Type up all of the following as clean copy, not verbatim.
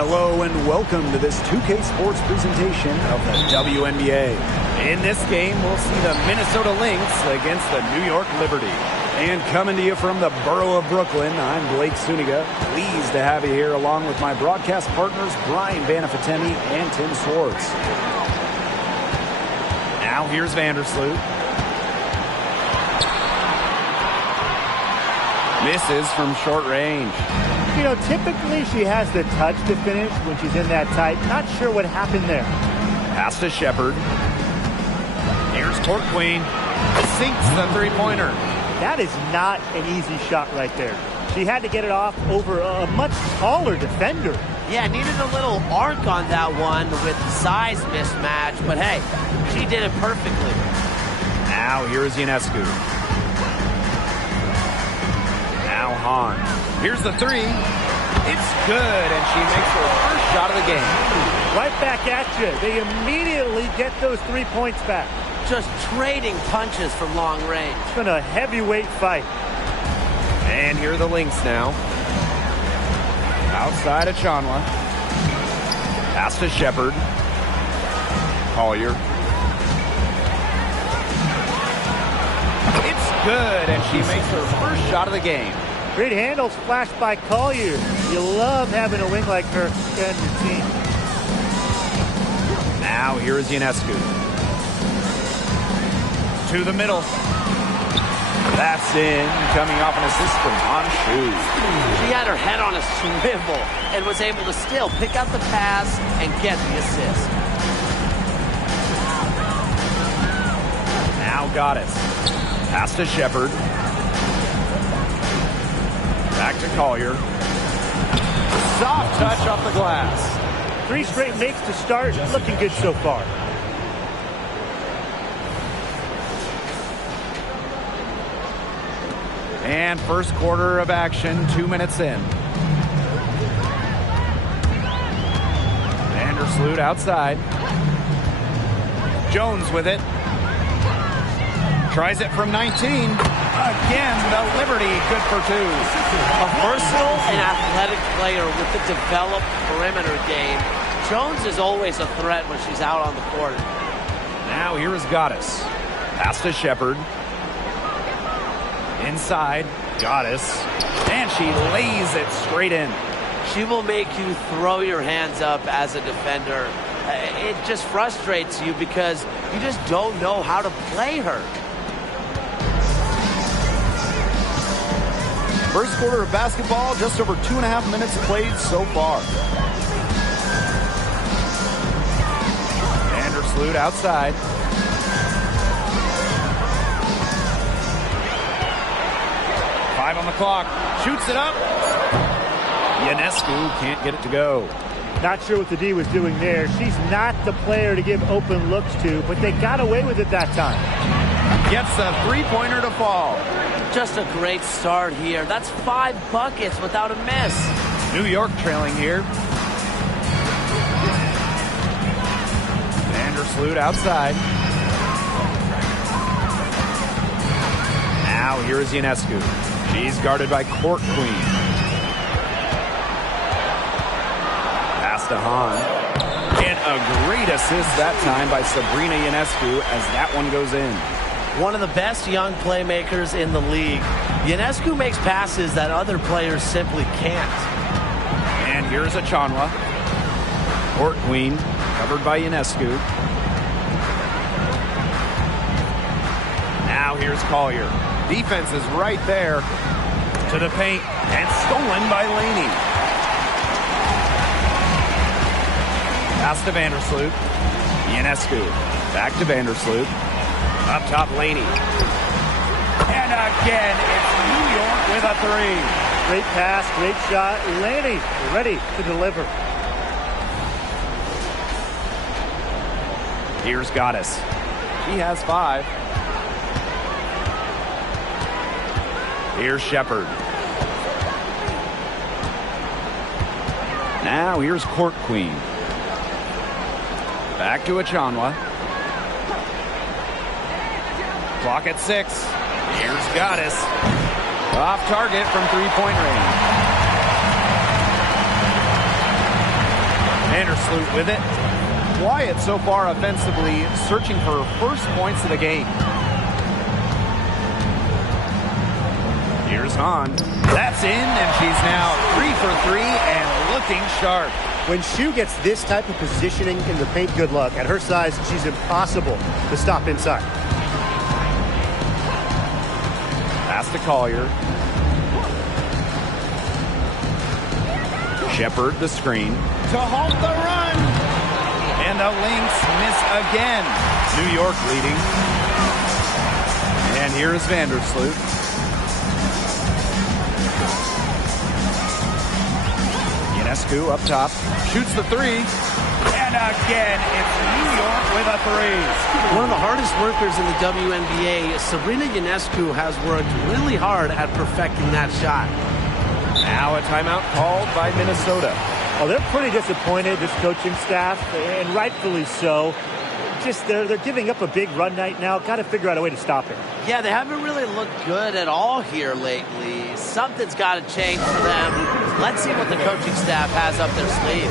Hello and welcome to this 2K Sports presentation of the WNBA. In this game, we'll see the Minnesota Lynx against the New York Liberty. And coming to you from the borough of Brooklyn, I'm Blake Suniga. Pleased to have you here along with my broadcast partners, Brian Banafitemi and Tim Swartz. Now here's Vandersloot. Misses from short range. You know, typically she has the touch to finish when she's in that tight. Not sure what happened there. Pass to Shepard. Here's Court Queen. Sinks the three-pointer. That is not an easy shot right there. She had to get it off over a much taller defender. Yeah, needed a little arc on that one with the size mismatch, but hey, she did it perfectly. Now here's Ionescu. Now Hahn. Here's the three. It's good, and she makes her first shot of the game. Right back at you. They immediately get those 3 points back. Just trading punches from long range. It's been a heavyweight fight. And here are the Lynx now. Outside of Chanwa. Pass to Shepard. Collier. It's good, and she makes her first shot of the game. Great handles flashed by Collier. You love having a wing like her on your team. Now here is Ionescu. To the middle. That's in, coming off an assist from Honshu. She had her head on a swivel and was able to still pick out the pass and get the assist. Now Goddess. Pass to Shepard. Back to Collier. Soft touch off the glass. 3 straight makes to start. Looking good so far. And first quarter of action, 2 minutes in. Vandersloot outside. Jones with it. Tries it from 19. Again, the Liberty, good for 2. A versatile and athletic player with the developed perimeter game. Jones is always a threat when she's out on the court. Now here is Goddess. Pass to Shepard. Inside, Goddess. And she lays it straight in. She will make you throw your hands up as a defender. It just frustrates you because you just don't know how to play her. First quarter of basketball, just over 2.5 minutes played so far. Vandersloot outside. Five on the clock. Shoots it up. Ionescu can't get it to go. Not sure what the D was doing there. She's not the player to give open looks to, but they got away with it that time. Gets the three-pointer to fall. Just a great start here. That's 5 buckets without a miss. New York trailing here. Vandersloot outside. Now here is Ionescu. She's guarded by Court Queen. Pass to Hahn. And a great assist that time by Sabrina Ionescu as that one goes in. One of the best young playmakers in the league. Ionescu makes passes that other players simply can't. And here's a Chanwa. Court Queen, covered by Ionescu. Now here's Collier. Defense is right there. To the paint, and stolen by Laney. Pass to Vandersloot. Ionescu. Back to Vandersloot. Up top, Laney. And again, it's New York with a 3. Great pass, great shot. Laney ready to deliver. Here's Goddess. She has 5. Here's Shepard. Now here's Court Queen. Back to Chanwa. Clock at 6. Here's Goddess. Off target from three-point range. Vandersloot with it. Quiet so far offensively, searching for her first points of the game. Here's Hahn. That's in, and she's now 3 for 3 and looking sharp. When Shu gets this type of positioning in the paint, good luck. At her size, she's impossible to stop inside. Pass to Collier. Shepard the screen. To halt the run. And the Lynx miss again. New York leading. And here is Vandersloot. Ionescu up top. Shoots the three. And again, it's New York with a three. One of the hardest workers in the WNBA, Sabrina Ionescu, has worked really hard at perfecting that shot. Now a timeout called by Minnesota. Oh, they're pretty disappointed, this coaching staff, and rightfully so. Just they're giving up a big run right now. Got to figure out a way to stop it. Yeah, they haven't really looked good at all here lately. Something's got to change for them. Let's see what the coaching staff has up their sleeve.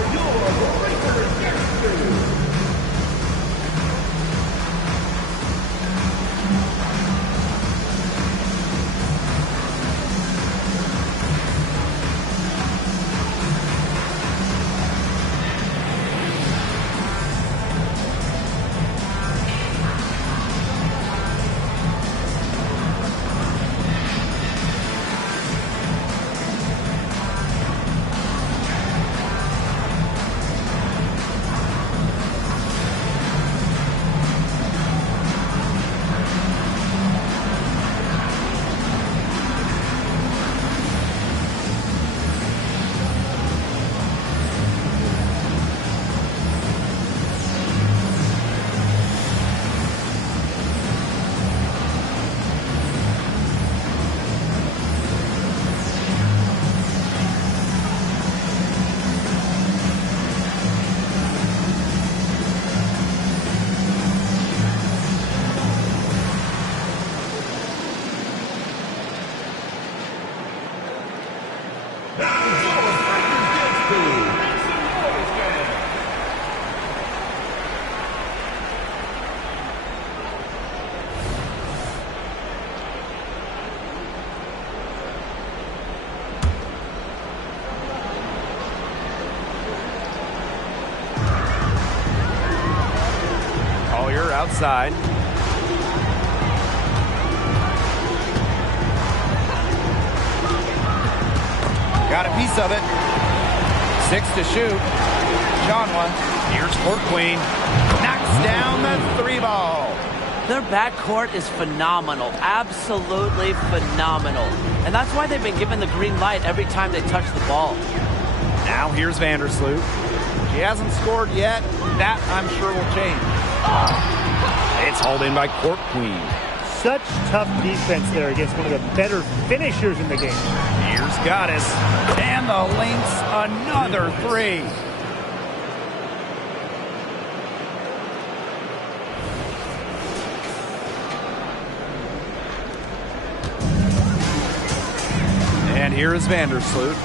Outside. Got a piece of it. 6 to shoot. Johnwa. Here's Court Queen. Knocks down the three ball. Their backcourt is phenomenal. Absolutely phenomenal. And that's why they've been given the green light every time they touch the ball. Now here's Vandersloot. She hasn't scored yet. That, I'm sure, will change. It's hauled in by Court Queen. Such tough defense there against one of the better finishers in the game. Here's Goddess. And the Lynx, another three. And here is Vandersloot.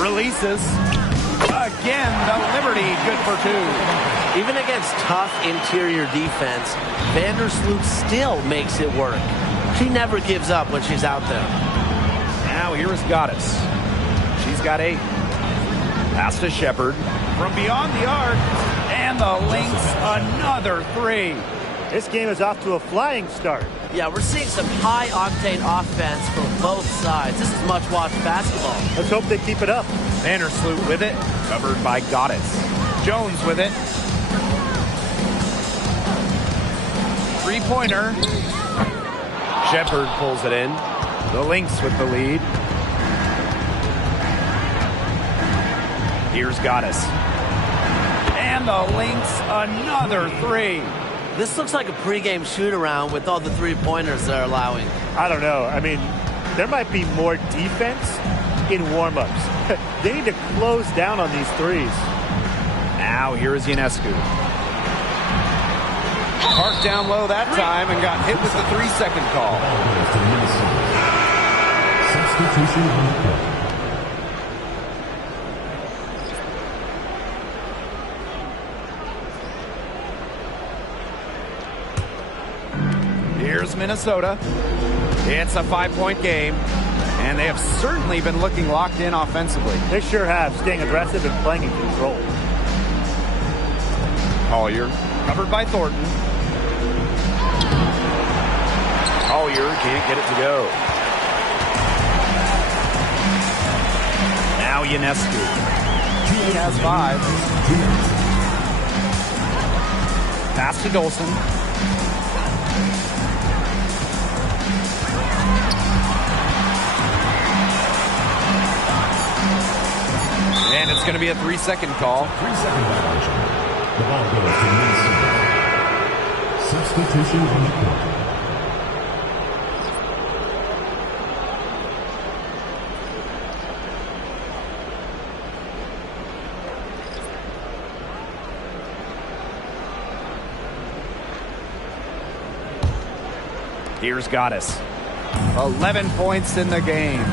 Releases. Again, the Liberty, good for two. Even against tough interior defense, Vandersloot still makes it work. She never gives up when she's out there. Now here is Goddess. She's got 8. Pass to Shepard. From beyond the arc. And the Lynx, another three. This game is off to a flying start. Yeah, we're seeing some high-octane offense from both sides. This is much-watched basketball. Let's hope they keep it up. Vandersloot with it, covered by Goddess. Jones with it. Three-pointer. Shepard pulls it in. The Lynx with the lead. Here's Goddess. And the Lynx, another three. This looks like a pregame shoot-around with all the three-pointers they're allowing. I don't know. I mean, there might be more defense in warm-ups. They need to close down on these threes. Now here is Ionescu. Parked down low that time and got hit with the 3-second call. Substitution on the court. Here's Minnesota. It's a 5-point game, and they have certainly been looking locked in offensively. They sure have, staying aggressive and playing in control. Collier, covered by Thornton. Collier can't get it to go. Now Ionescu. He has 5. Pass to Dolson. And it's going to be a 3-second call. 3-second violation. The ball goes to Minnesota. Substitution on the court. Here's Goddess. 11 points in the game.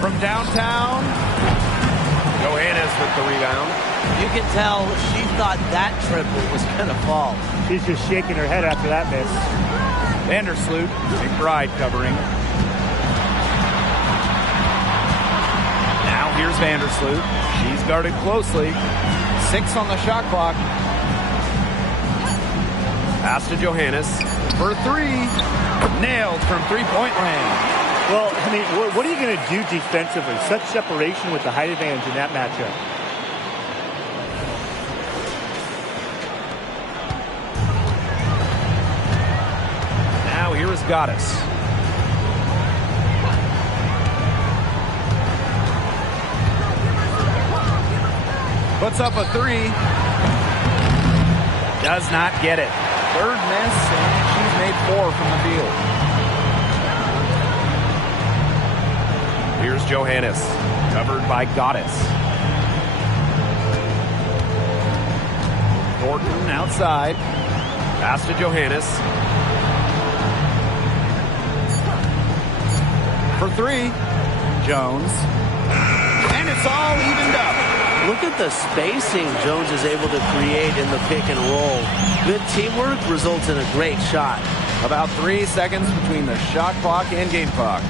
From downtown, Johannes with the rebound. You can tell she thought that triple was going to fall. She's just shaking her head after that miss. Vandersloot, McBride covering. Now here's Vandersloot. She's guarded closely. 6 on the shot clock. Pass to Johannes for 3. Nailed from three-point land. Well, I mean, what are you going to do defensively? Such separation with the height advantage in that matchup. Now here is Goddess. Puts up a 3. Does not get it. 3rd miss, and she's made 4 from the field. Here's Johannes, covered by Goddess. Thornton outside. Pass to Johannes. For 3. Jones. And it's all evened up. Look at the spacing Jones is able to create in the pick and roll. Good teamwork results in a great shot. About 3 seconds between the shot clock and game clock.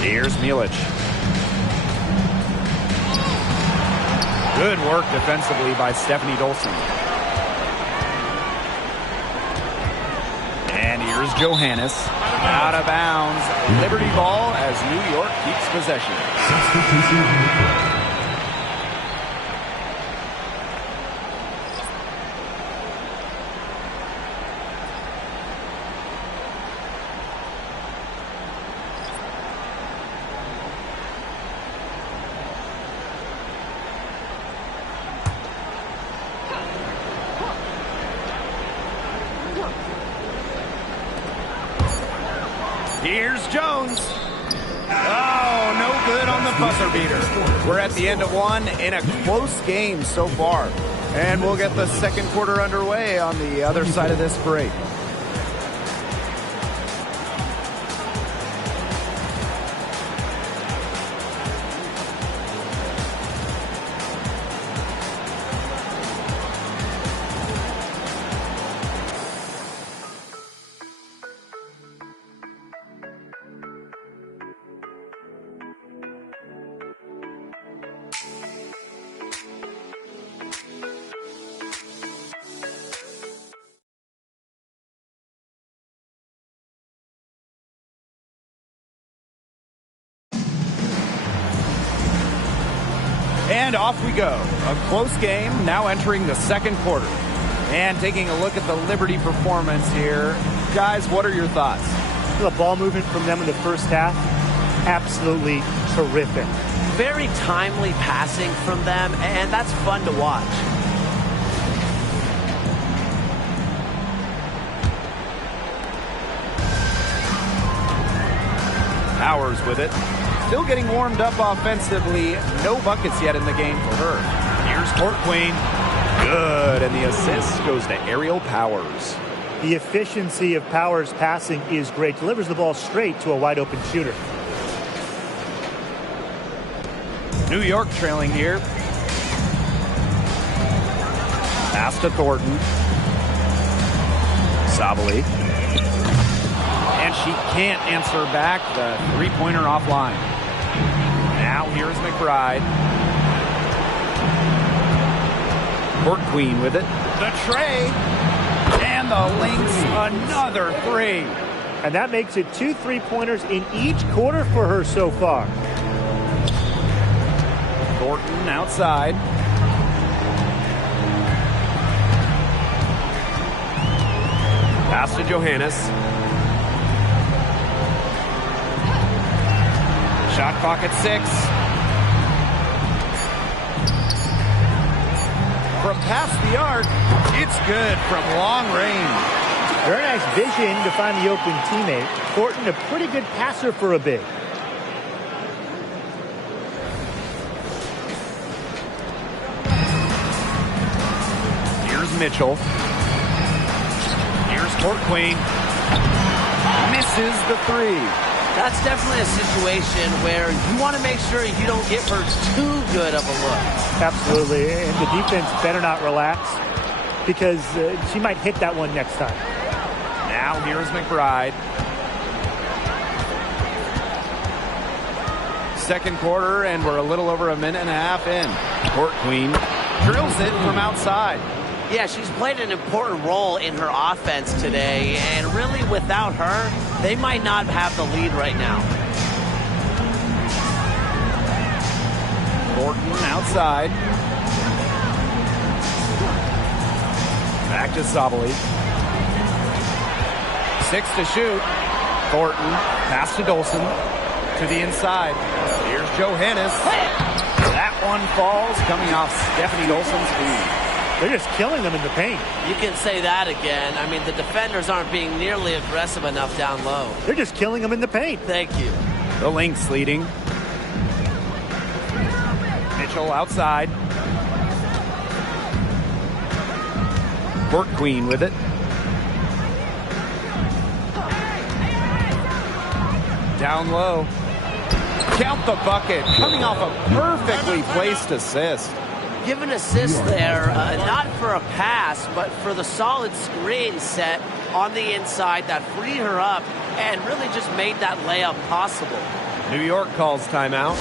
Here's Milic. Good work defensively by Stephanie Dolson. And here's Johannes. Out of bounds. Liberty ball as New York keeps possession. Substitution on the court. Here's Jones. Oh, no good on the buzzer beater. We're at the end of 1 in a close game so far. And we'll get the second quarter underway on the other side of this break. And off we go. A close game now entering the second quarter. And taking a look at the Liberty performance here. Guys, what are your thoughts? The ball movement from them in the first half, absolutely terrific. Very timely passing from them, and that's fun to watch. Powers with it. Still getting warmed up offensively. No buckets yet in the game for her. Here's Court Queen. Good, and the assist goes to Aerial Powers. The efficiency of Powers' passing is great. Delivers the ball straight to a wide-open shooter. New York trailing here. Pass to Thornton. Sabali. And she can't answer back. The three-pointer offline. Now here's McBride. Court Queen with it. The tray. And the Lynx, another three. And that makes it 2 3-pointers in each quarter for her so far. Thornton outside. Pass to Johannes. Shot clock at 6. From past the arc, it's good from long range. Very nice vision to find the open teammate. Thornton, a pretty good passer for a big. Here's Mitchell. Here's Court Queen. Misses the three. That's definitely a situation where you want to make sure you don't give her too good of a look. Absolutely, and the defense better not relax because she might hit that one next time. Now here's McBride. Second quarter, and we're a little over a minute and a half in. Court Queen drills it from outside. Yeah, she's played an important role in her offense today, and really without her, they might not have the lead right now. Thornton outside. Back to Sabali. 6 to shoot. Thornton, pass to Dolson. To the inside. Here's Johannes. That one falls, coming off Stephanie Dolson's feet. They're just killing them in the paint. You can say that again. I mean, the defenders aren't being nearly aggressive enough down low. They're just killing them in the paint. Thank you. The Lynx leading. Mitchell outside. Court Queen with it. Down low. Count the bucket. Coming off a perfectly placed assist. Give an assist there, not for a pass, but for the solid screen set on the inside that freed her up and really just made that layup possible. New York calls timeout.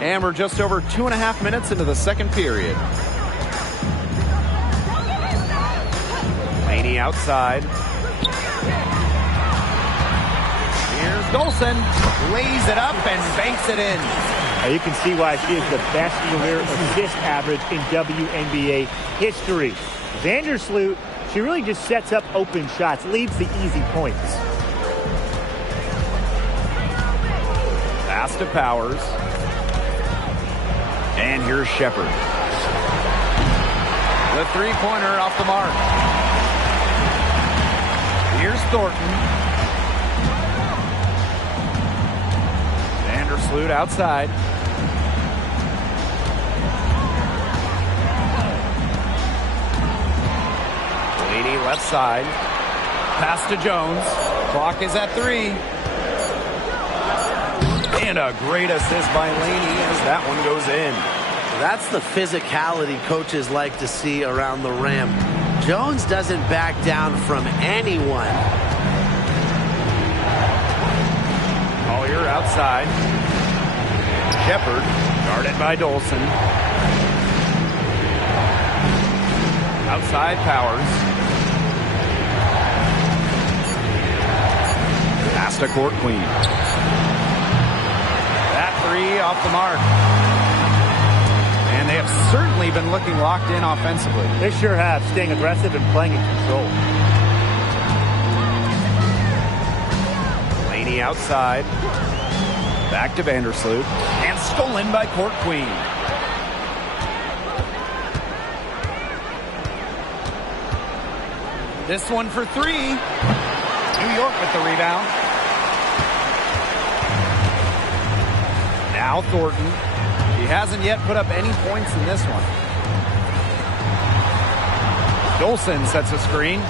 And we're just over 2.5 minutes into the second period. Laney outside. Here's Dolson. Lays it up and banks it in. Now you can see why she is the best career assist average in WNBA history. Vandersloot, she really just sets up open shots, leads the easy points. Pass to Powers. And here's Shepard. The three-pointer off the mark. Here's Thornton. Vandersloot outside. Laney left side. Pass to Jones. Clock is at 3. And a great assist by Laney as that one goes in. That's the physicality coaches like to see around the rim. Jones doesn't back down from anyone. Collier outside. Shepard guarded by Dolson. Outside Powers. Pass to Court Queen. That three off the mark. And they have certainly been looking locked in offensively. They sure have, staying aggressive and playing in control. Laney outside. Back to Vandersloot. And stolen by Court Queen. This one for 3. New York with the rebound. Now Thornton. He hasn't yet put up any points in this one. Dolson sets a screen.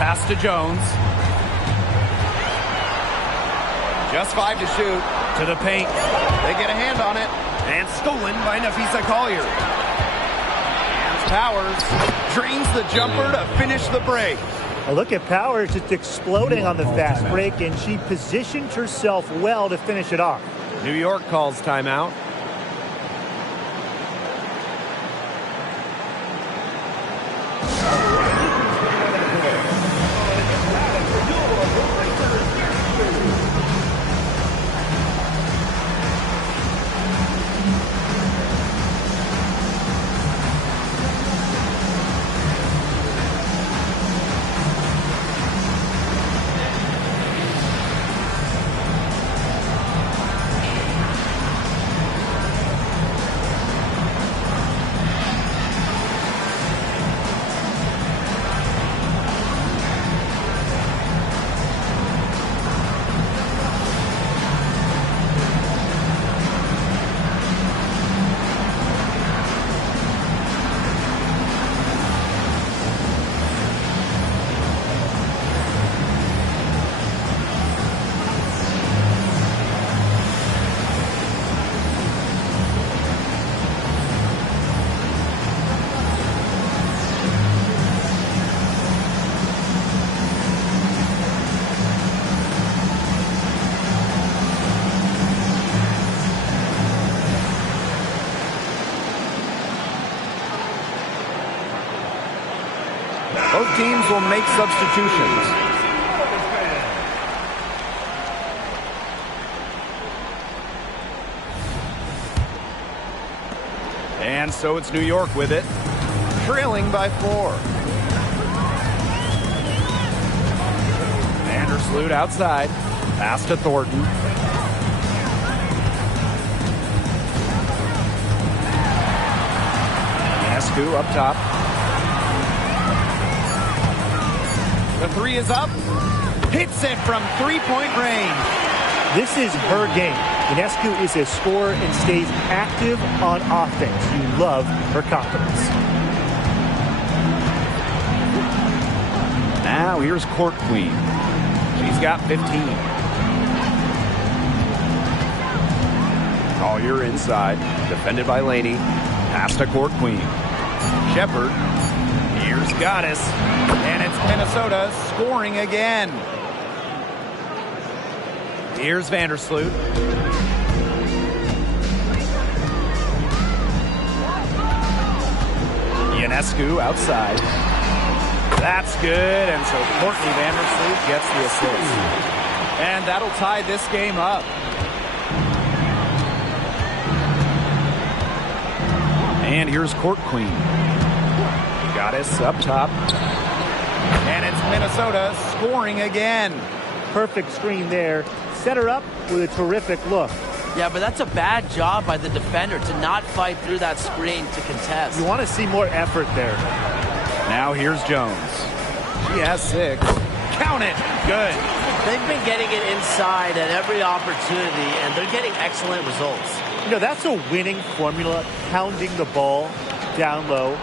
Pass to Jones. Just 5 to shoot. To the paint. They get a hand on it. And stolen by Nafisa Collier. And Powers drains the jumper to finish the break. A look at Powers just exploding on the fast break, and she positioned herself well to finish it off. New York calls timeout. Both teams will make substitutions. And so it's New York with it, trailing by 4. Vandersloot outside, pass to Thornton. Escu up top. The three is up. Hits it from three-point range. This is her game. Ionescu is a scorer and stays active on offense. You love her confidence. Now here's Court Queen. She's got 15. Collier inside. Defended by Laney. Pass to Court Queen. Shepard. Here's Goddess. And it's Minnesota scoring again. Here's Vandersloot. Ionescu outside. That's good. And so Courtney Vandersloot gets the assist. And that'll tie this game up. And here's Court Queen. Goddess up top. And it's Minnesota scoring again. Perfect screen there. Set her up with a terrific look. Yeah, but that's a bad job by the defender to not fight through that screen to contest. You want to see more effort there. Now here's Jones. She has 6. Count it. Good. They've been getting it inside at every opportunity, and they're getting excellent results. You know, that's a winning formula, pounding the ball down low,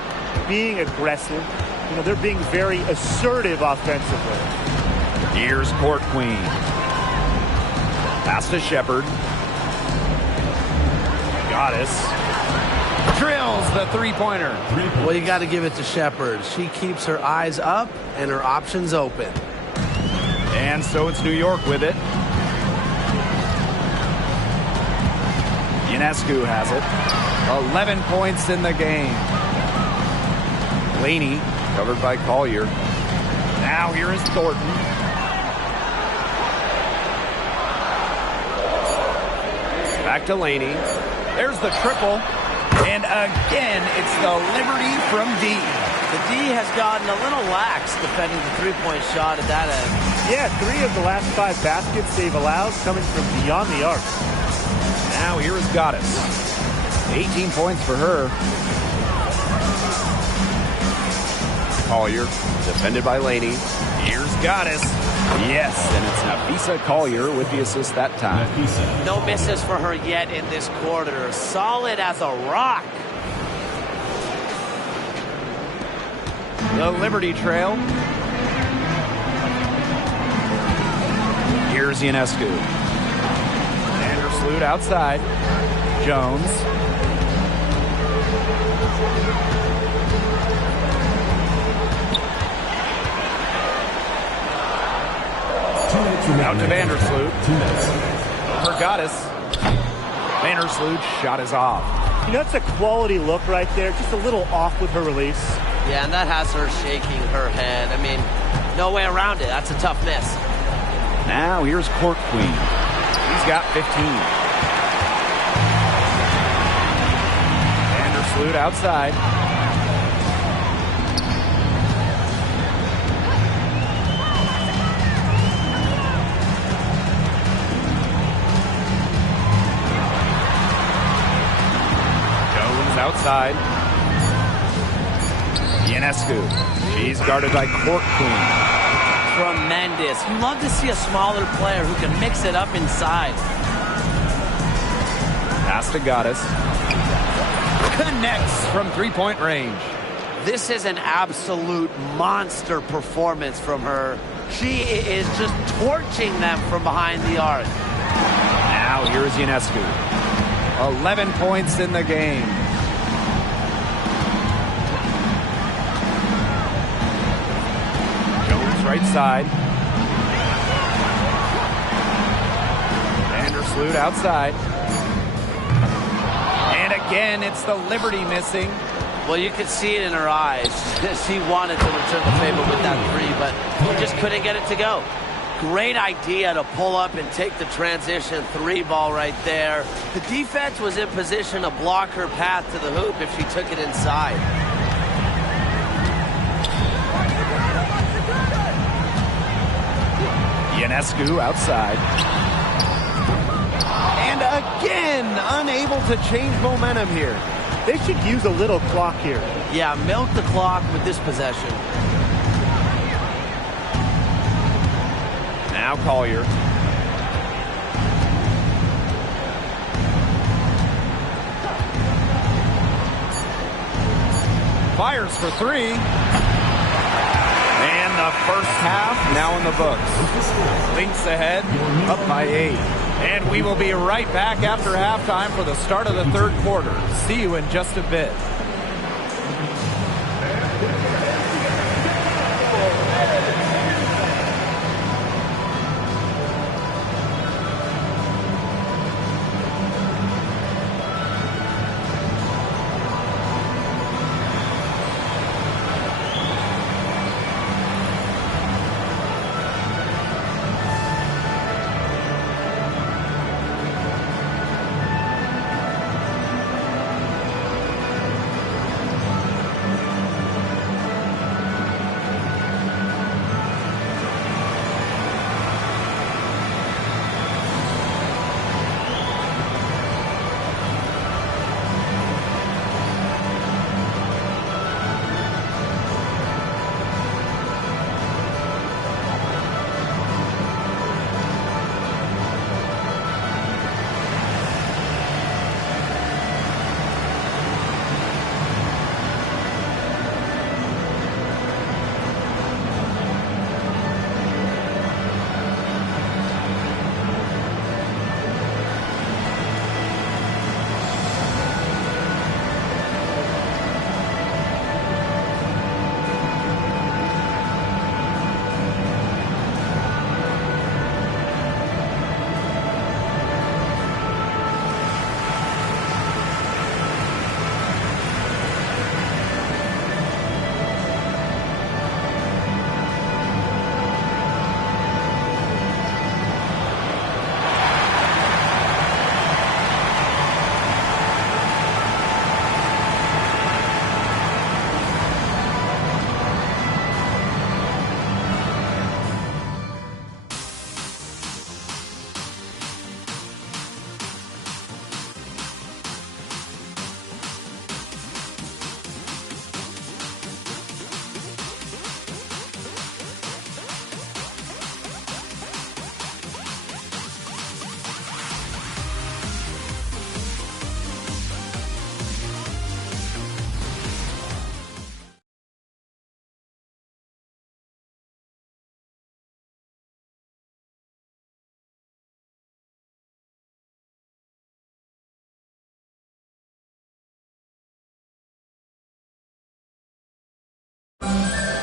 being aggressive. You know, they're being very assertive offensively. Here's Court Queen. Pass to Shepard. Goddess. Drills the three-pointer. Well, you got to give it to Shepard. She keeps her eyes up and her options open. And so it's New York with it. Ionescu has it. 11 points in the game. Laney covered by Collier. Now here is Thornton. Back to Laney. There's the triple. And again, it's the Liberty from D. The D has gotten a little lax defending the three-point shot at that end. Yeah, 3 of the last 5 baskets they've allowed coming from beyond the arc. Now here is Goddess. 18 points for her. Collier, defended by Laney. Here's Goddess. Yes, and it's Nafisa Collier with the assist that time. No misses for her yet in this quarter. Solid as a rock. The Liberty trail. Here's Ionescu. Vandersloot outside. Jones. Out to Vandersloot. For Goddess. Vandersloot shot is off. You know, it's a quality look right there. Just a little off with her release. Yeah, and that has her shaking her head. I mean, no way around it. That's a tough miss. Now here's Court Queen. He's got 15. Vandersloot outside. Outside. Ionescu. She's guarded by Court Queen. Tremendous. You love to see a smaller player who can mix it up inside. Pass to Goddess. Connects from three-point range. This is an absolute monster performance from her. She is just torching them from behind the arc. Now here's Ionescu. 11 points in the game. Right side. Vandersloot outside. And again, it's the Liberty missing. Well, you could see it in her eyes. She wanted to return the favor with that three, but she just couldn't get it to go. Great idea to pull up and take the transition three ball right there. The defense was in position to block her path to the hoop if she took it inside. Ionescu outside. And again, unable to change momentum here. They should use a little clock here. Yeah, milk the clock with this possession. Now Collier. Fires for three. And the first half now in the books. Lynx ahead, up by 8. And we will be right back after halftime for the start of the third quarter. See you in just a bit.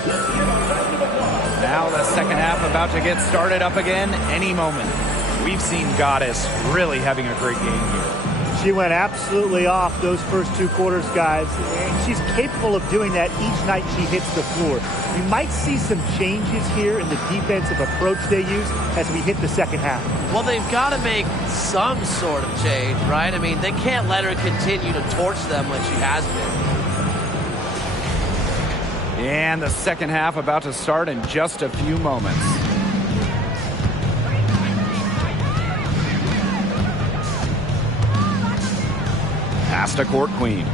Now the second half about to get started up again any moment. We've seen Goddess really having a great game here. She went absolutely off those first 2 quarters, guys, and she's capable of doing that each night she hits the floor. We might see some changes here in the defensive approach they use as we hit the second half. Well, they've got to make some sort of change, right? I mean, they can't let her continue to torch them like she has been. And the second half about to start in just a few moments. Pass to Court Queen.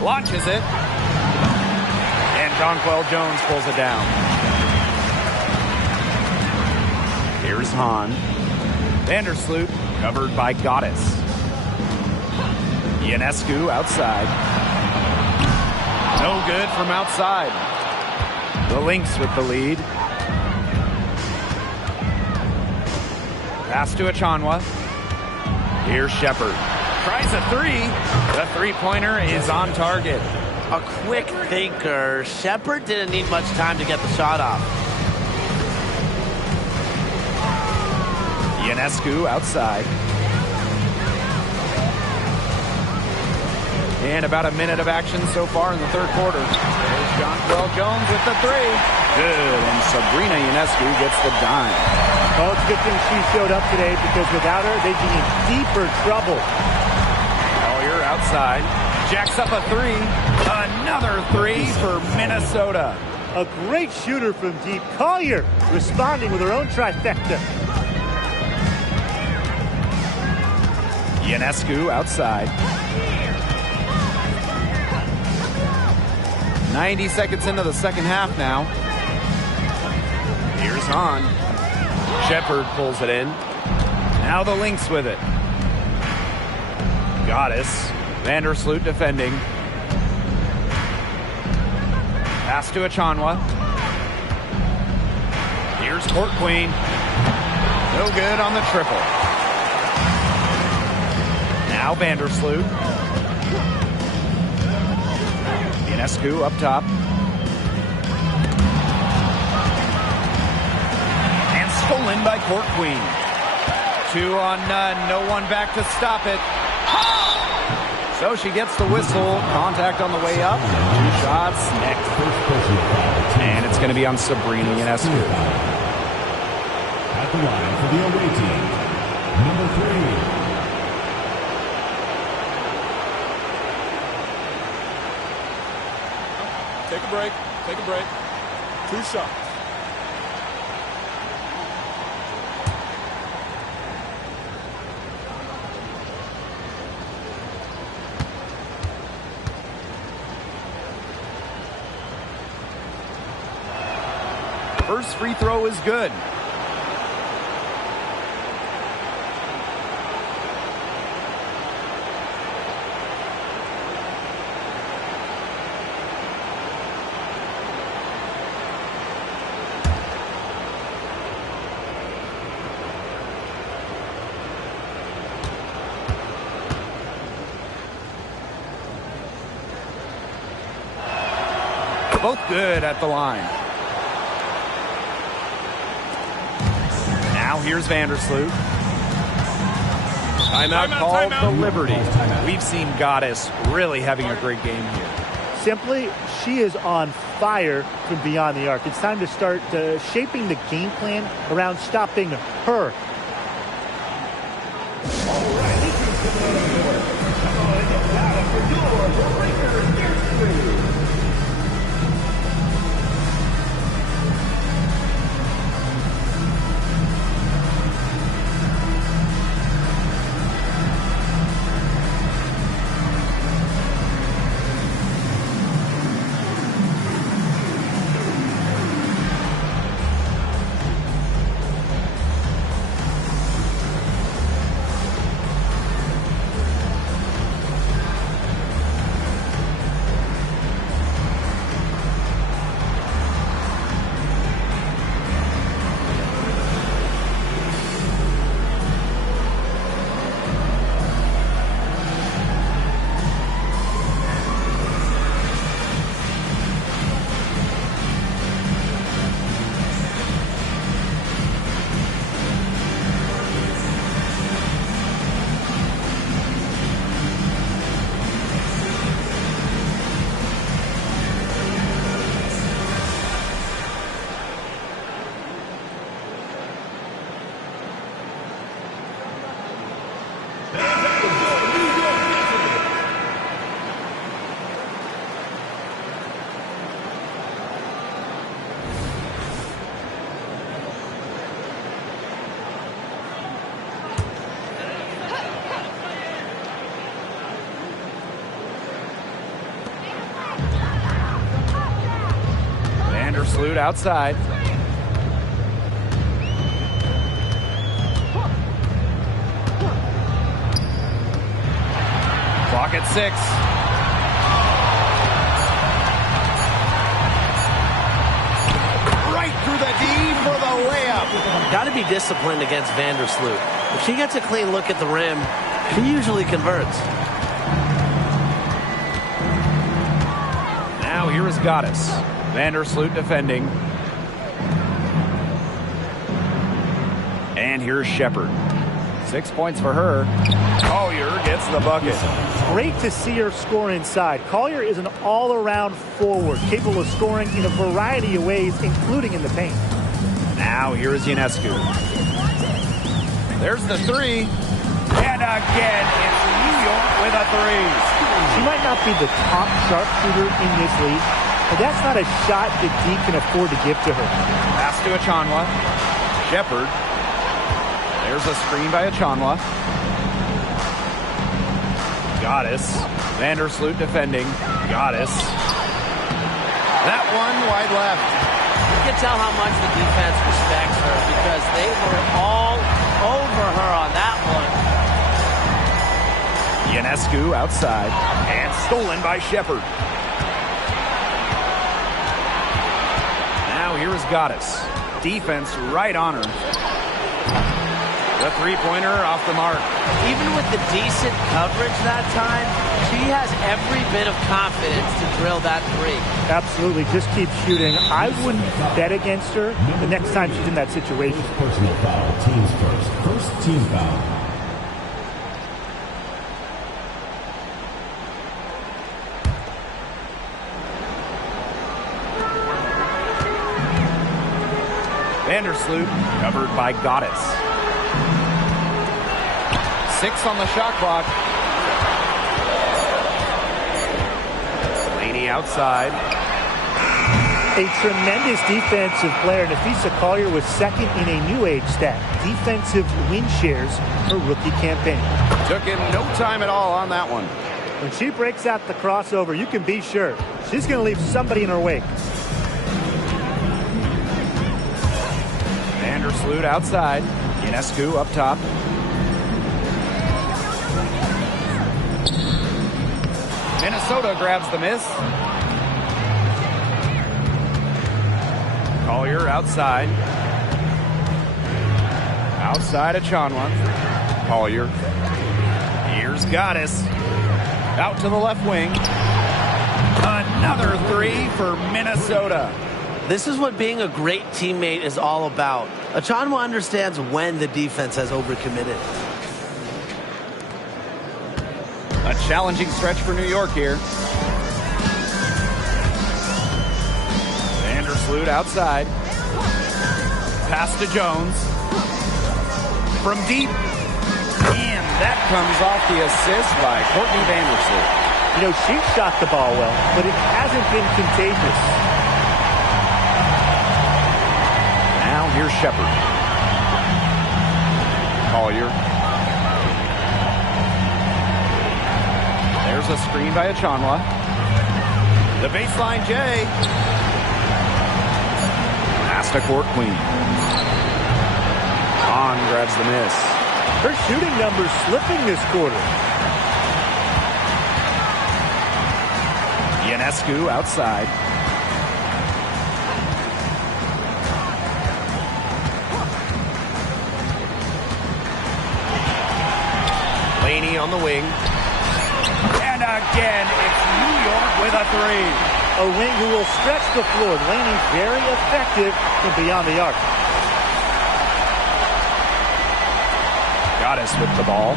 Launches it. And Jonquel Jones pulls it down. Here's Hahn. Vandersloot covered by Goddess. Ionescu outside. No good from outside. The Lynx with the lead. Pass to Achanwa. Here's Shepard. Tries a 3. The three-pointer is on target. A quick thinker. Shepard didn't need much time to get the shot off. Ionescu outside. And about a minute of action so far in the third quarter. There's Jonquel Jones with the 3. Good, and Sabrina Ionescu gets the dime. Well, it's a good thing she showed up today because without her, they'd be in deeper trouble. Collier outside. Jacks up a 3. Another 3 for Minnesota. A great shooter from deep. Collier responding with her own trifecta. Ionescu outside. 90 seconds into the second half now. Here's Hahn. Shepard pulls it in. Now the Lynx with it. Goddess. Vandersloot defending. Pass to Achanwa. Here's Court Queen. No good on the triple. Now Vandersloot. Ionescu up top. And stolen by Court Queen. 2 on none. No one back to stop it. So she gets the whistle. Contact on the way up. 2 shots next. And it's going to be on Sabrina Ionescu. At the line for the away team, number 3. Take a break. Take a break. 2 shots. First free throw is good. Both good at the line. Now here's Vandersloot. Timeout called the Liberty. We've seen Goddess really having a great game here. Simply, she is on fire from beyond the arc. It's time to start shaping the game plan around stopping her. Vandersloot outside. Clock at 6. Right through the D for the layup. Got to be disciplined against Vandersloot. If she gets a clean look at the rim, she usually converts. Now here is Goddess. Vandersloot defending. And here's Shepard. 6 points for her. Collier gets the bucket. Great to see her score inside. Collier is an all-around forward, capable of scoring in a variety of ways, including in the paint. Now here is Ionescu. There's the 3. And again, it's New York with a 3. She might not be the top sharpshooter in this league, but that's not a shot that D can afford to give to her. Pass to Achanwa. Shepard. There's a screen by Achanwa. Goddess. Vandersloot defending. Goddess. That one wide left. You can tell how much the defense respects her because they were all over her on that one. Ionescu outside. And stolen by Shepard. Now here is Goddess. Defense right on her. The three-pointer off the mark. Even with the decent coverage that time, she has every bit of confidence to drill that 3. Absolutely. Just keep shooting. I wouldn't bet against her the next time she's in that situation. Personal foul. Teams first. First team foul. Vandersloot covered by Goddess. 6 on the shot clock. Laney outside. A tremendous defensive player. Nafisa Collier was second in a new age stat. Defensive win shares her rookie campaign. Took him no time at all on that one. When she breaks out the crossover, you can be sure she's going to leave somebody in her wake. Vandersloot outside. Ionescu up top. Minnesota grabs the miss. Collier outside. Outside of Achanwa. Collier. Here's Goddess. Out to the left wing. Another 3 for Minnesota. This is what being a great teammate is all about. Achanwa understands when the defense has overcommitted. A challenging stretch for New York here. Vandersloot outside. Pass to Jones. From deep. And that comes off the assist by Courtney Vandersloot. You know, she shot the ball well, but it hasn't been contagious. Now here's Shepard. Collier. There's a screen by Achanwa. The baseline J. Pass to Court Queen. On grabs the miss. Her shooting numbers slipping this quarter. Ionescu outside. Laney on the wing. And again, it's New York with a 3. A wing who will stretch the floor. Laney very effective from beyond the arc. Goddess with the ball.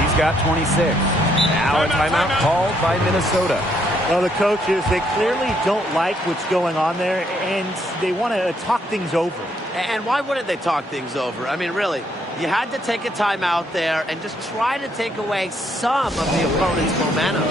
He's got 26. Now a timeout called by Minnesota. Well, the coaches, they clearly don't like what's going on there, and they want to talk things over. And why wouldn't they talk things over? I mean, really, you had to take a timeout there and just try to take away some of the opponent's momentum.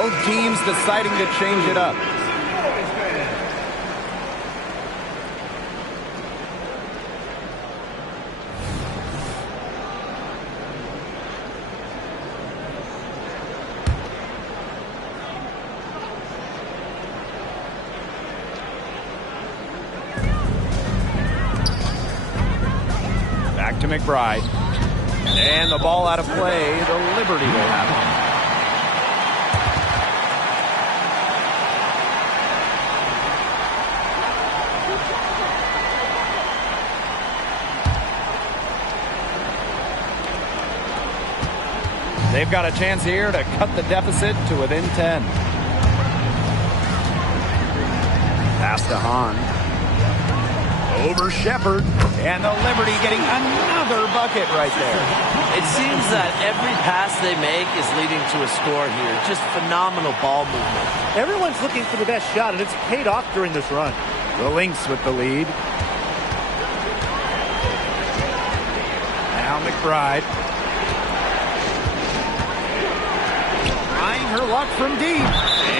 Both teams deciding to change it up. Back to McBride. And the ball out of play. The Liberty will have it. They've got a chance here to cut the deficit to within 10. Pass to Hahn. Over Shepard. And the Liberty getting another bucket right there. It seems that every pass they make is leading to a score here. Just phenomenal ball movement. Everyone's looking for the best shot, and it's paid off during this run. The Lynx with the lead. Now McBride. Trying her luck from deep.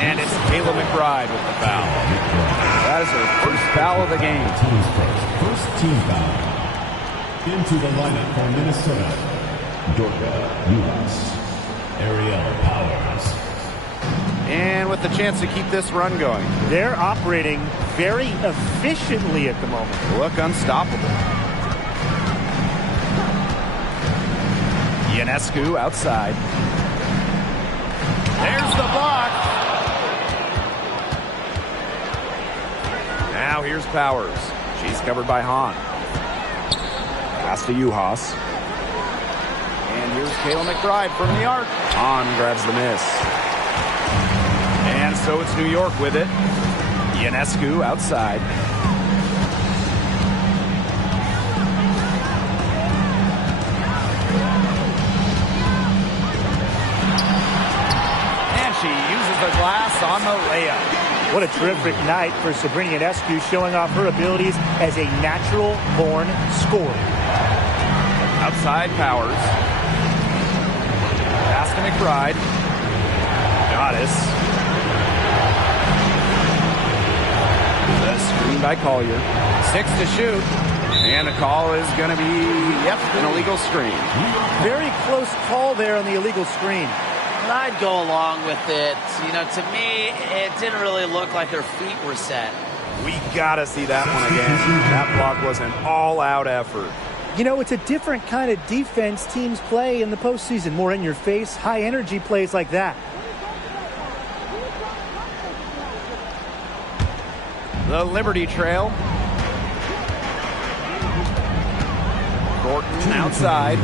And it's Kayla McBride with the foul. That is her first foul of the game. First team foul. Into the lineup for Minnesota, Dorka Lewis, Ariel Powers. And with the chance to keep this run going. They're operating very efficiently at the moment. Look unstoppable. Ionescu outside. There's the block. Now here's Powers. She's covered by Hahn. Pass to Uhas. And here's Kayla McBride from the arc. Hahn grabs the miss. And so it's New York with it. Ionescu outside. And she uses the glass on the layup. What a terrific night for Sabrina Ionescu, showing off her abilities as a natural-born scorer. Outside Powers. Pass to McBride. Goddess. The screen by Collier. 6 to shoot. And the call is going to be, an illegal screen. Very close call there on the illegal screen. And I'd go along with it. You know, to me, it didn't really look like their feet were set. We got to see that one again. That block was an all-out effort. You know, it's a different kind of defense teams play in the postseason. More in-your-face, high-energy plays like that. The Liberty trail. Thornton outside.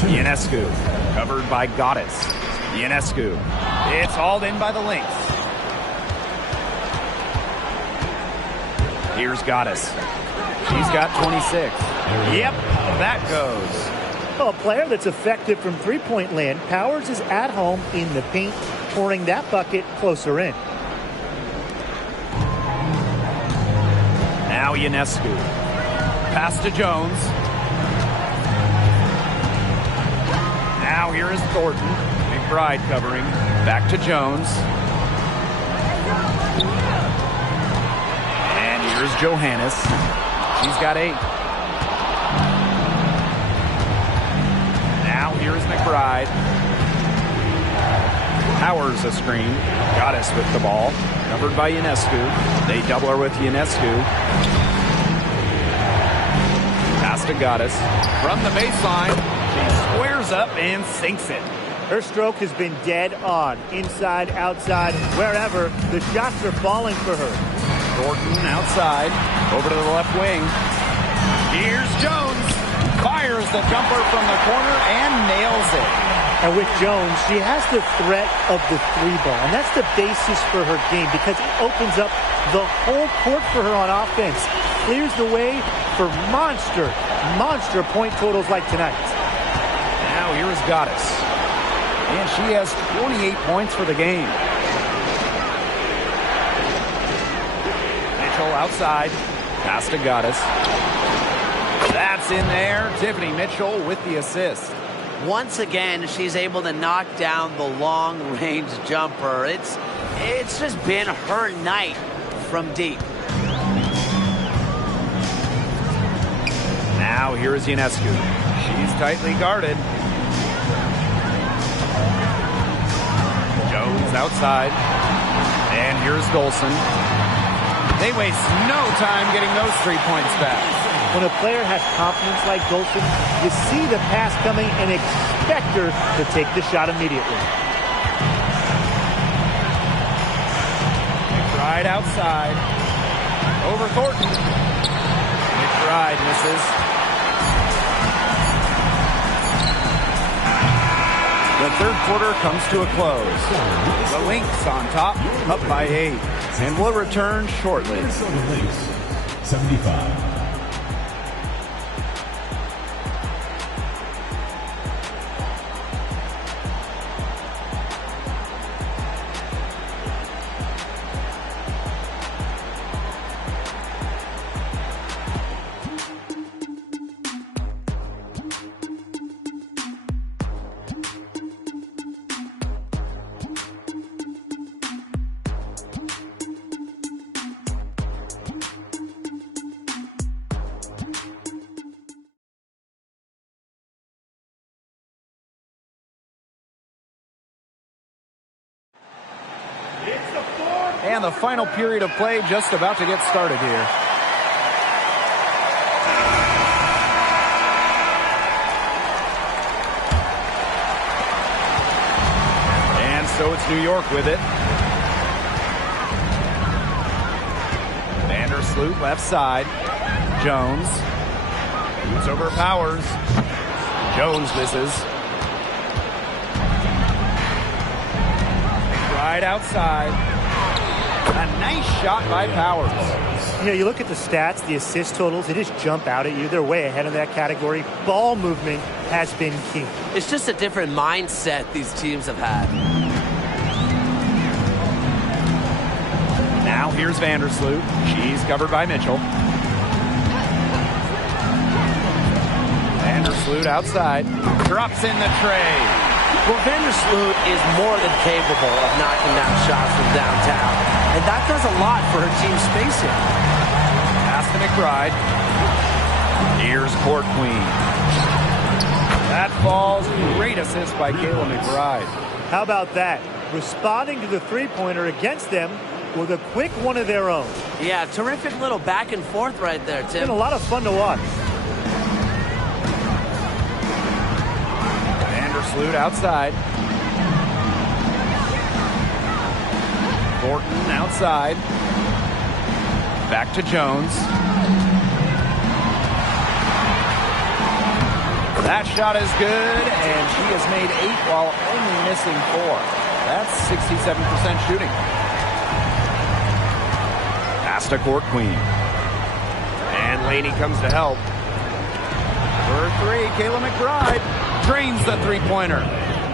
Ionescu covered by Goddess. Ionescu. It's hauled in by the Lynx. Here's Goddess. She's got 26. Yep, that goes. Well, a player that's effective from three-point land. Powers is at home in the paint, pouring that bucket closer in. Now Ionescu. Pass to Jones. Now here is Thornton. McBride covering. Back to Jones. And here's Johannes. She's got 8. Now here's McBride. Powers a screen. Goddess with the ball. Covered by Ionescu. They double her with Ionescu. Pass to Goddess. From the baseline. She squares up and sinks it. Her stroke has been dead on. Inside, outside, wherever. The shots are falling for her. Thornton outside. Over to the left wing. Here's Jones. Fires the jumper from the corner and nails it. And with Jones, she has the threat of the three ball. And that's the basis for her game because it opens up the whole court for her on offense. Clears the way for monster point totals like tonight. Now here is Goddess. And she has 28 points for the game. Mitchell outside. Pass to Goddess. That's in there. Tiffany Mitchell with the assist. Once again, she's able to knock down the long-range jumper. It's just been her night from deep. Now here is Ionescu. She's tightly guarded. Jones outside. And here's Dolson. They waste no time getting those 3 points back. When a player has confidence like Dolson, you see the pass coming and expect her to take the shot immediately. McBride outside. Over Thornton. McBride misses. The third quarter comes to a close. The Lynx on top, up by 8. And we'll return shortly. Minnesota Lynx, 75. And the final period of play just about to get started here. And so it's New York with it. Vandersloot left side. Jones. Moves over Powers. Jones misses. Right outside. A nice shot by Powers. You know, you look at the stats, the assist totals, they just jump out at you. They're way ahead of that category. Ball movement has been key. It's just a different mindset these teams have had. Now here's Vandersloot. She's covered by Mitchell. Vandersloot outside. Drops in the tray. Well, Vandersloot is more than capable of knocking down shots from downtown. And that does a lot for her team's spacing. Pass to McBride. Here's Court Queen. That falls. Great assist by Kayla McBride. How about that? Responding to the three-pointer against them with a quick one of their own. Yeah, terrific little back and forth right there, Tim. It's been a lot of fun to watch. Vandersloot outside. Thornton outside. Back to Jones. That shot is good, and she has made 8 while only missing 4. That's 67% shooting. Pass to Court Queen. And Laney comes to help. For 3, Kayla McBride drains the three-pointer.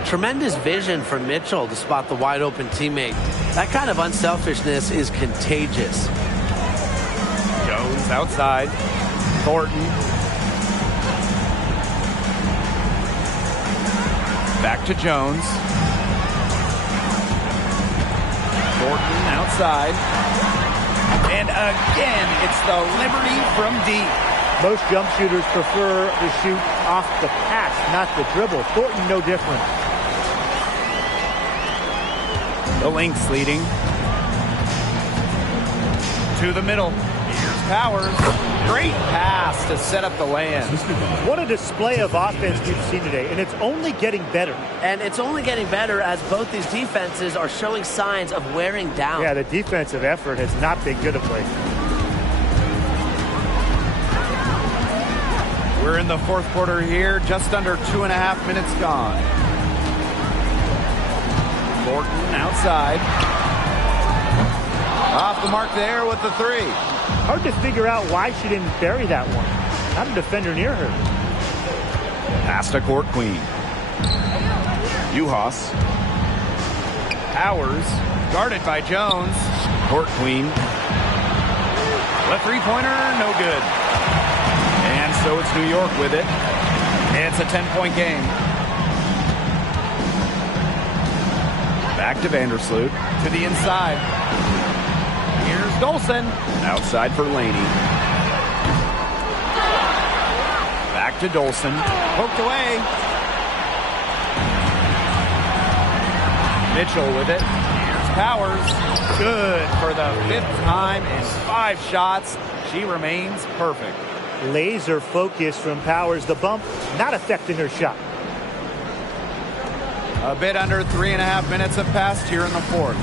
Tremendous vision from Mitchell to spot the wide-open teammate. That kind of unselfishness is contagious. Jones outside. Thornton. Back to Jones. Thornton outside. And again, it's the Liberty from deep. Most jump shooters prefer to shoot off the pass, not the dribble. Thornton, no different. The Lynx leading. To the middle. Here's Powers. Great pass to set up the land. What a display of offense we've seen today, and it's only getting better. And it's only getting better as both these defenses are showing signs of wearing down. Yeah, the defensive effort has not been good of late. We're in the fourth quarter here, just under 2.5 minutes gone. Thornton outside. Off the mark there with the 3. Hard to figure out why she didn't bury that one. Not a defender near her. Pass to Court Queen. Uhas. Powers. Guarded by Jones. Court Queen. The three-pointer, no good. And so it's New York with it. It's a 10-point game. Back to Vandersloot. To the inside. Here's Dolson. Outside for Laney. Back to Dolson. Poked away. Mitchell with it. Here's Powers. Good for the 5th time in 5 shots. She remains perfect. Laser focus from Powers. The bump not affecting her shot. A bit under 3.5 minutes have passed here in the 4th.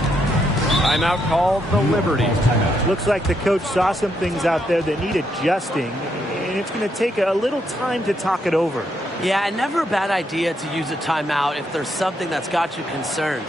Timeout called the Liberty. Looks like the coach saw some things out there that need adjusting, and it's going to take a little time to talk it over. Yeah, never a bad idea to use a timeout if there's something that's got you concerned.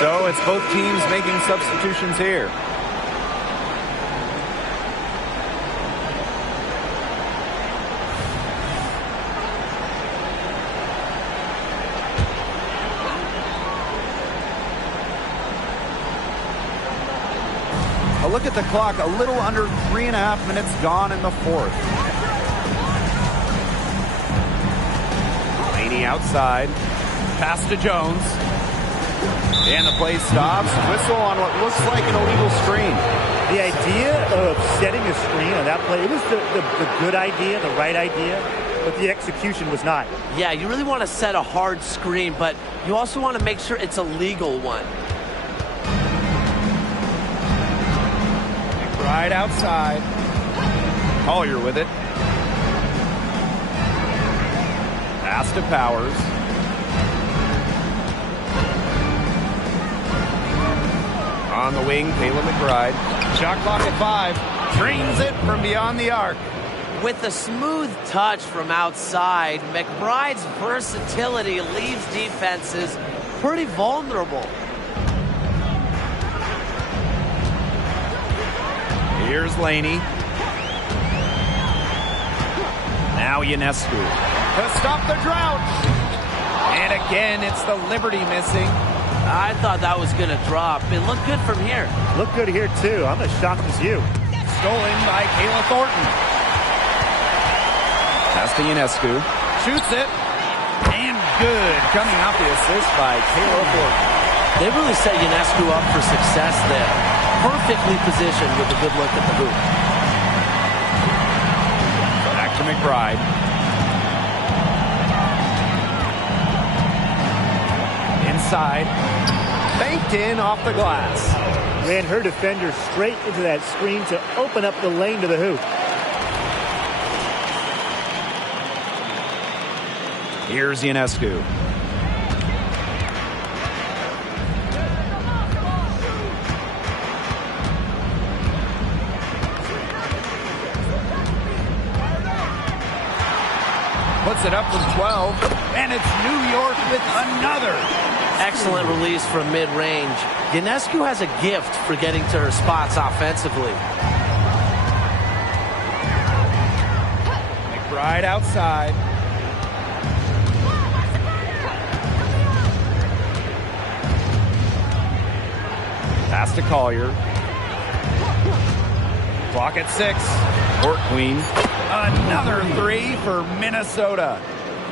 So it's both teams making substitutions here. A look at the clock, a little under 3.5 minutes gone in the 4th. Laney outside, pass to Jones. And the play stops. Whistle on what looks like an illegal screen. The idea of setting a screen on that play, it was the good idea, the right idea, but the execution was not. Yeah, you really want to set a hard screen, but you also want to make sure it's a legal one. Right outside. Collier with it. Pass to Powers. On the wing, Kayla McBride. Shot clock at 5. Drains it from beyond the arc. With a smooth touch from outside, McBride's versatility leaves defenses pretty vulnerable. Here's Laney. Now Ionescu to stop the drought. And again, it's the Liberty missing. I thought that was going to drop. It looked good from here. Looked good here, too. I'm as shocked as you. Stolen by Kayla Thornton. Pass to Ionescu. Shoots it. And good. Coming off the assist by Kayla Thornton. They really set Ionescu up for success there. Perfectly positioned with a good look at the hoop. Back to McBride. Inside. Banked in off the glass. Ran her defender straight into that screen to open up the lane to the hoop. Here's Ionescu. Puts it up from 12, and it's New York with another. Excellent release from mid-range. Ionescu has a gift for getting to her spots offensively. McBride outside. Pass to Collier. Clock at 6. Court Queen. Another 3 for Minnesota.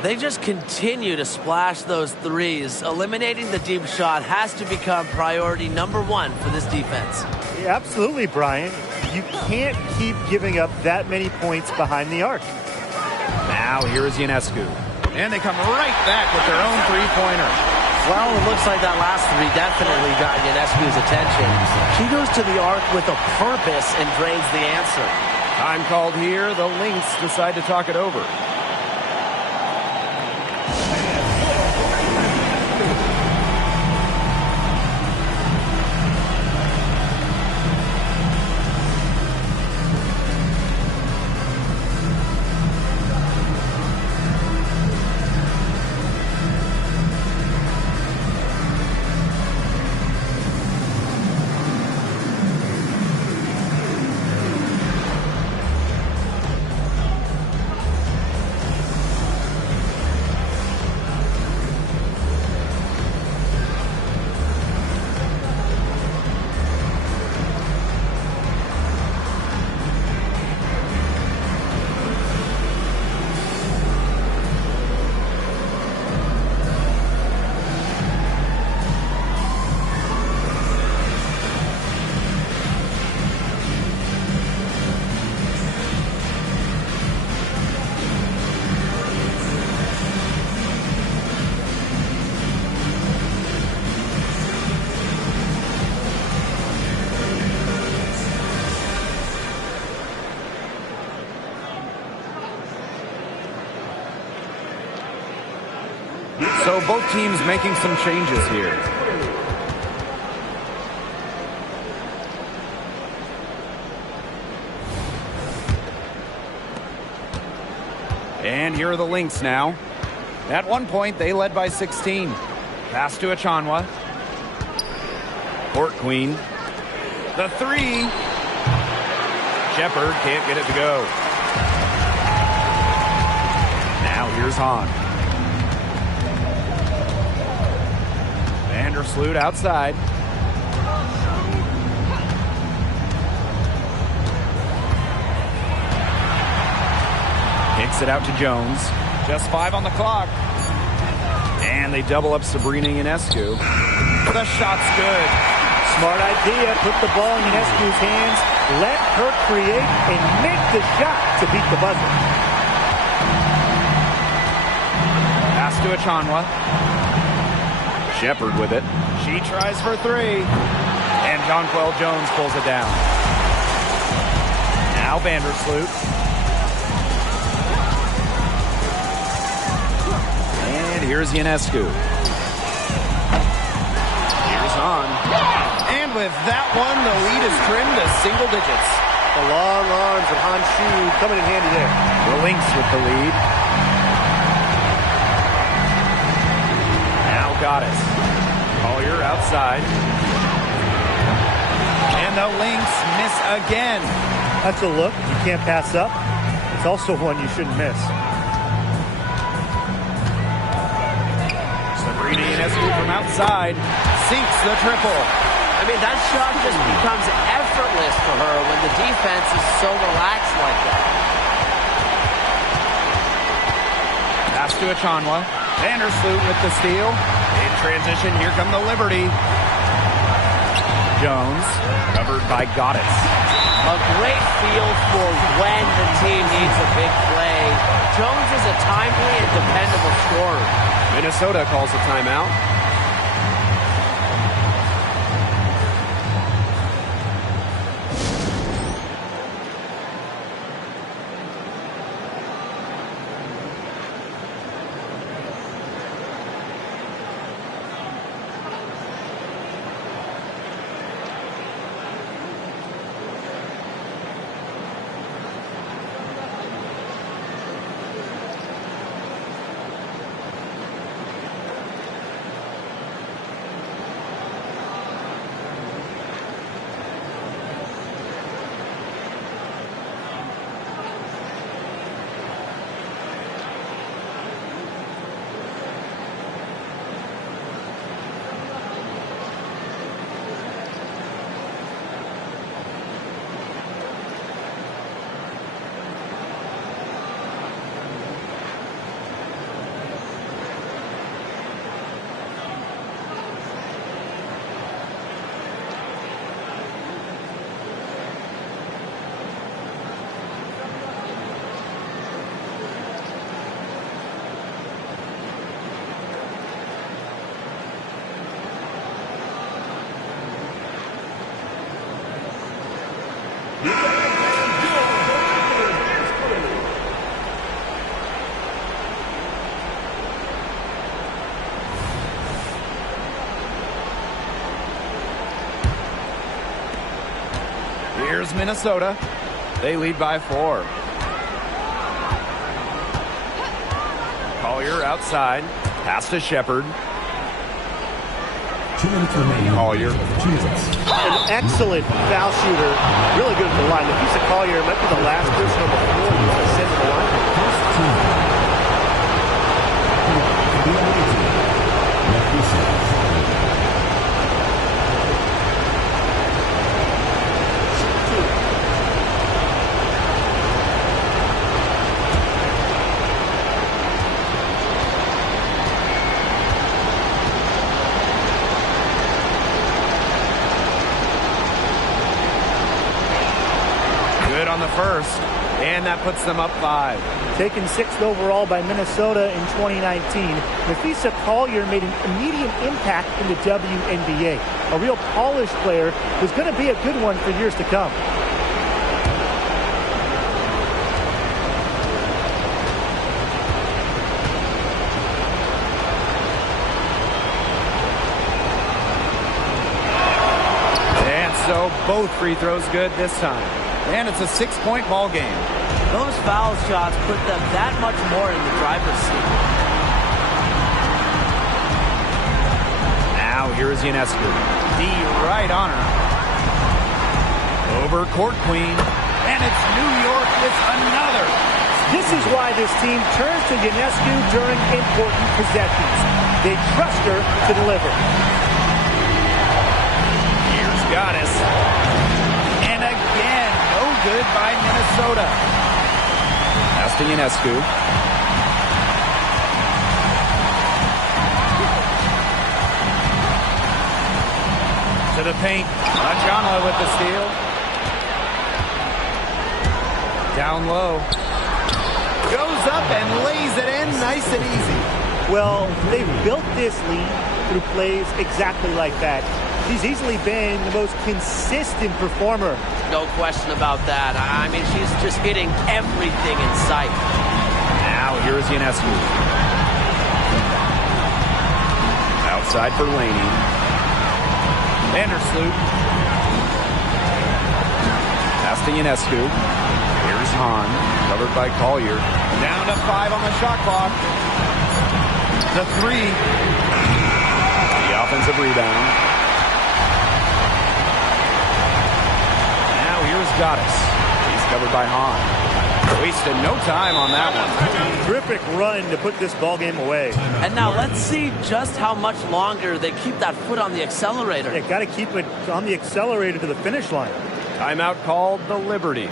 They just continue to splash those threes. Eliminating the deep shot has to become priority number one for this defense. Yeah, absolutely, Brian. You can't keep giving up that many points behind the arc. Now here is Ionescu. And they come right back with their own three-pointer. Well, it looks like that last three definitely got Ionescu's attention. He goes to the arc with a purpose and drains the answer. Time called here. The Lynx decide to talk it over. So both teams making some changes here. And here are the Lynx now. At one point, they led by 16. Pass to Achanwa. Court Queen. The three. Shepard can't get it to go. Now here's Hahn. Vandersloot outside. Kicks it out to Jones. Just 5 on the clock. And they double up Sabrina Ionescu. The shot's good. Smart idea. Put the ball in Ionescu's hands. Let her create and make the shot to beat the buzzer. Pass to Achanwa. Shepard with it. She tries for 3. And Jonquel Jones pulls it down. Now Vandersloot. And here's Ionescu. Here's Hahn. And with that one, the lead is trimmed to single digits. The long arms of Han Shu coming in handy there. The Lynx with the lead. Now Goddess. Collier outside. And the Lynx miss again. That's a look you can't pass up. It's also one you shouldn't miss. Sabrina Ionescu from outside sinks the triple. I mean, that shot just becomes effortless for her when the defense is so relaxed like that. Pass to Achanwa. Vandersloot with the steal. In transition, here come the Liberty. Jones, covered by Goddess. A great feel for when the team needs a big play. Jones is a timely and dependable scorer. Minnesota calls a timeout. Here's Minnesota. They lead by 4. Collier outside. Pass to Shepard. 2 minutes remaining. Collier. 2 minutes. An excellent foul shooter. Really good at the line. Nafisa Collier might be the last person on the floor to send to the line. First team. The away team. Nafisa Collier. On the first, and that puts them up 5. Taken 6th overall by Minnesota in 2019, Nafisa Collier made an immediate impact in the WNBA. A real polished player who's going to be a good one for years to come. And so both free throws good this time. And it's a 6-point ball game. Those foul shots put them that much more in the driver's seat. Now here's Ionescu. D right on her. Over court queen. And it's New York with another. This is why this team turns to Ionescu during important possessions. They trust her to deliver. Here's Goddess. And again, no good by Minnesota. Pass to Ionescu. To the paint. Ajana with the steal. Down low. Goes up and lays it in nice and easy. Well, they've built this lead through plays exactly like that. She's easily been the most consistent performer. No question about that. I mean, she's just hitting everything in sight. Now here's Ionescu. Outside for Laney. Vandersloot. Pass to Ionescu. Here's Hahn. Covered by Collier. Down to 5 on the shot clock. The 3. The offensive rebound. Now here's Goddess. He's covered by Hahn. Wasted no time on that one. Terrific run to put this ball game away. And now let's see just how much longer they keep that foot on the accelerator. They got to keep it on the accelerator to the finish line. Timeout called the Liberty.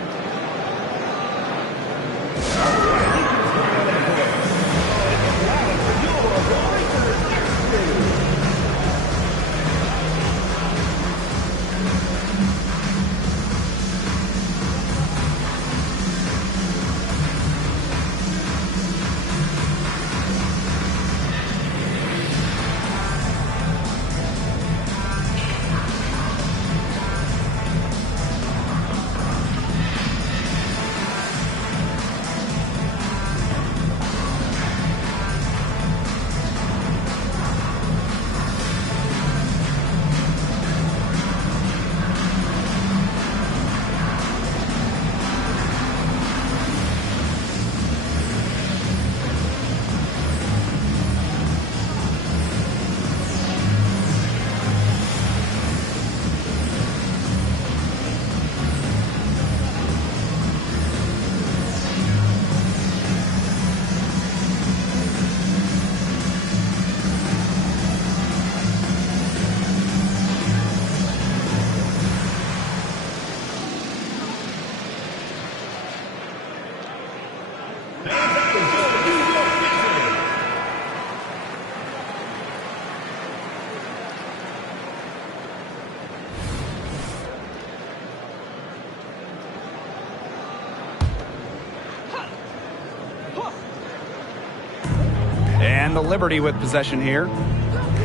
And the Liberty with possession here.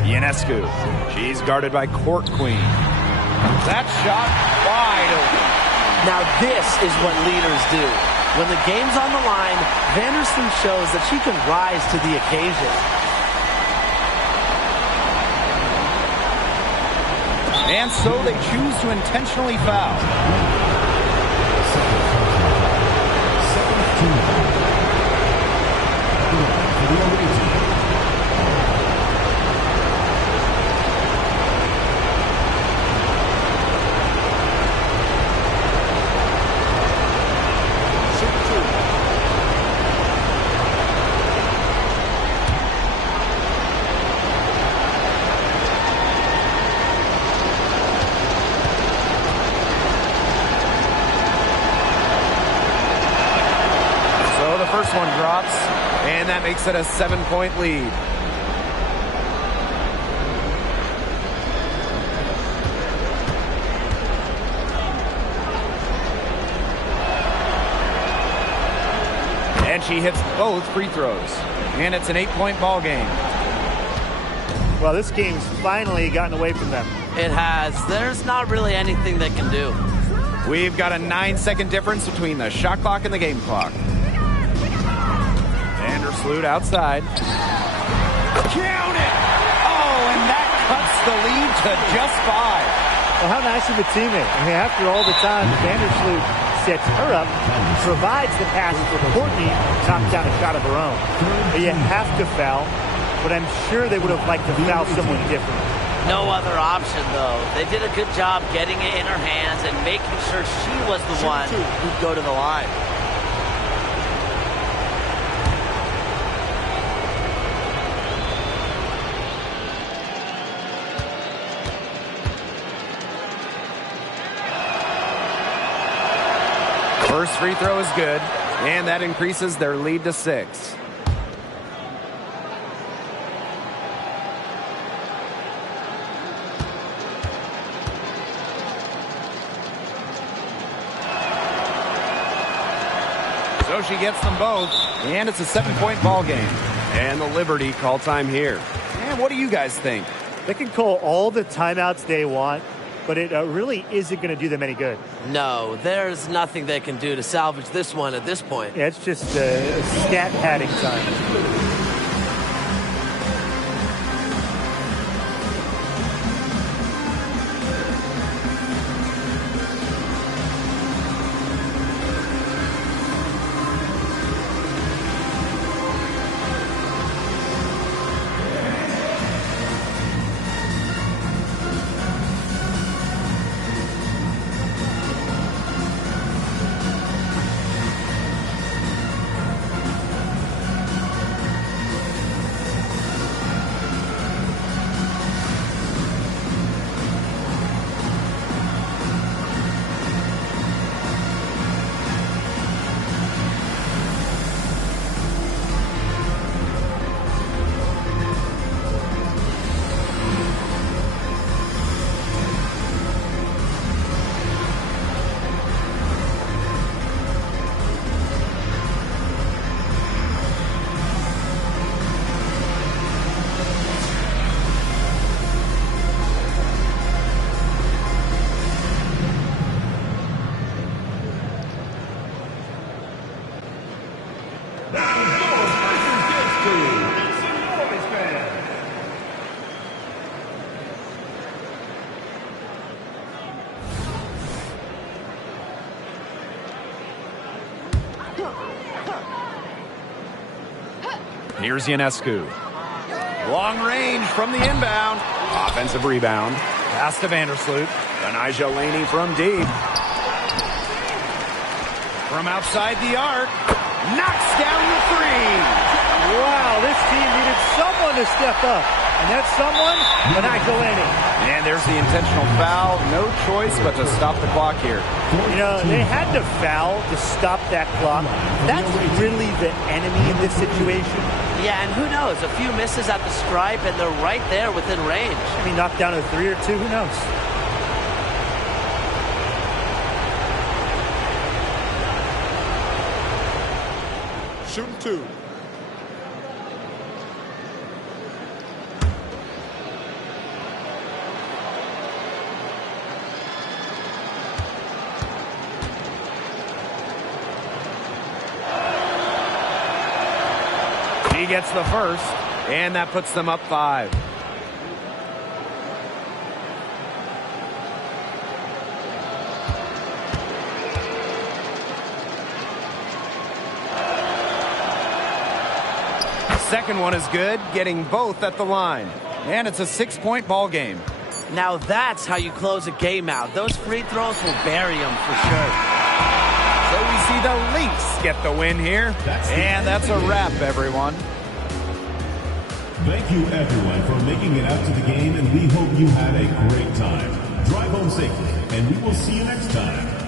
Ionescu. She's guarded by Court Queen. That shot wide open. Now this is what leaders do. When the game's on the line, Vandersloot shows that she can rise to the occasion. And so they choose to intentionally foul. First one drops, and that makes it a 7-point lead. And she hits both free throws, and it's an 8-point ball game. Well, this game's finally gotten away from them. It has. There's not really anything they can do. We've got a 9-second difference between the shot clock and the game clock. Vandersloot outside. Count it! Oh, and that cuts the lead to just 5. Well, how nice of a teammate. I mean, after all the time, Vandersloot sets her up, provides the pass for Courtney, knocks down a shot of her own. But you have to foul, but I'm sure they would have liked to foul someone different. No other option, though. They did a good job getting it in her hands and making sure she was the one who'd go to the line. First free throw is good, and that increases their lead to 6. So she gets them both, and it's a 7-point ball game. And the Liberty call time here. And what do you guys think? They can call all the timeouts they want, but it really isn't going to do them any good. No, there's nothing they can do to salvage this one at this point. Yeah, it's just stat padding time. Here's Ionescu. Long range from the inbound. Offensive rebound. Pass to Vandersloot. Anijah Laney from deep. From outside the arc. Knocks down the 3. Wow, this team needed someone to step up. And that someone, Anijah Laney. And there's the intentional foul. No choice but to stop the clock here. You know, they had to foul to stop that clock. That's really the enemy in this situation. Yeah, and who knows? A few misses at the stripe, and they're right there within range. I mean, knock down a 3 or 2, who knows? Shooting 2. He gets the first, and that puts them up 5. second one is good, getting both at the line. And it's a 6-point ball game. Now that's how you close a game out. Those free throws will bury them for sure. So we see the Lynx get the win here. And that's a wrap, everyone. Thank you, everyone, for making it out to the game, and we hope you had a great time. Drive home safely, and we will see you next time.